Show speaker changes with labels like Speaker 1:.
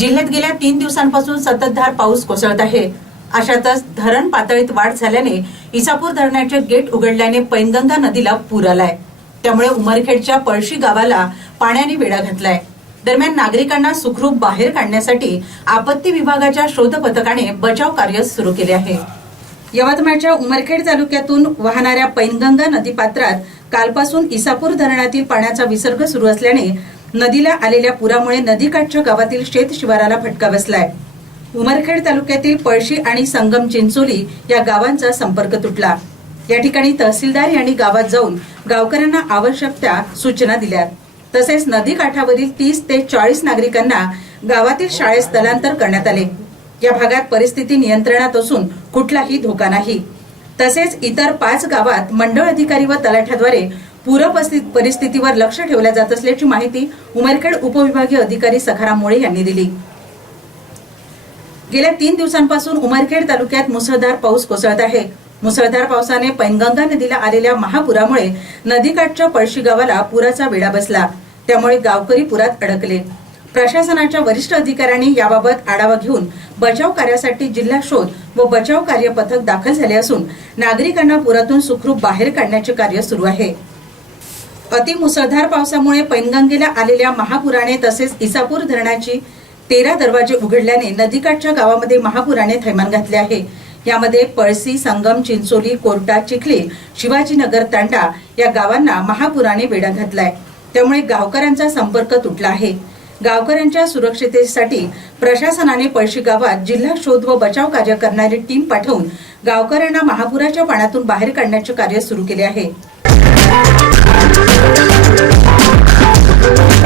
Speaker 1: जिल्ह्यात गेल्या तीन दिवसांपासून संततधार पाऊस कोसळत आहे. अशातच धरण पातळीत वाढ झाल्याने इसापूर धरणाचे गेट उघडल्याने पैनगंगा नदीला पूर आलाय. त्यामुळे उमरखेडच्या पळशी गावाला पाण्याने वेढा घातलाय. दरम्यान नागरिकांना सुखरूप बाहेर काढण्यासाठी आपत्ती विभागाच्या शोध पथकाने बचाव कार्य सुरू केले आहे. यवतमाळच्या उमरखेड तालुक्यातून वाहणाऱ्या पैनगंगा नदीपात्रात कालपासून इसापूर धरणातील पाण्याचा विसर्ग सुरू असल्याने नदीला आलेल्या पुरामुळे नदीकाठच्या गावातील शेत शिवाराला फटका बसलाय. उमरखेड तालुक्यातील पळशी आणि संगम चिंचोली या गावांचा संपर्क तुटला. या ठिकाणी तहसीलदार यांनी गावात जाऊन गावकऱ्यांना आवश्यक त्या सूचना दिल्या तसेच नदी काठावरील तीस ते चाळीस नागरिकांना गावातील शाळेत स्थलांतर करण्यात आले. या भागात परिस्थिती नियंत्रणात असून कुठलाही धोका नाही. तसेच इतर पाच गावात मंडळ अधिकारी व तलाठ्याद्वारे पूर परिस्थितीवर लक्ष ठेवल्या जात असल्याची माहिती उमरखेड उपविभागीय अधिकारी सखाराम मोळे यांनी दिली. गेल्या तीन दिवसांपासून उमरखेड तालुक्यात मुसळधार पाऊस कोसळत आहे. मुसळधार पावसाने पैनगंगा नदीला आलेल्या महापुरामुळे नदीकाठच्या पळशी गावाला पुराचा वेढा बसला. त्यामुळे गावकरी पुरात अडकले. प्रशासनाच्या वरिष्ठ अधिकाऱ्यांनी याबाबत आढावा घेऊन बचाव कार्यासाठी जिल्हा शोध व बचाव कार्य पथक दाखल झाले असून नागरिकांना पुरातून सुखरूप बाहेर काढण्याचे कार्य सुरू आहे. अतिमुसळधार पावसामुळे पैनगंगेला आलेल्या महापुराने तसेच इसापूर धरणाची तेरा दरवाजे उघडल्याने नदीकाठच्या गावामध्ये महापुराने थैमान घातले आहे. यामध्ये पळसी संगम चिंचोली कोर्टा चिखली शिवाजीनगर तांडा या गावांना महापुराने वेढा घातलाय. त्यामुळे गावकऱ्यांचा संपर्क तुटला आहे. गावकऱ्यांच्या सुरक्षितेसाठी प्रशासनाने पळशी गावात जिल्हा शोध व बचाव कार्य करणारी टीम पाठवून गावकऱ्यांना महापुराच्या पाण्यातून बाहेर काढण्याचे कार्य सुरू केले आहे. Thank you.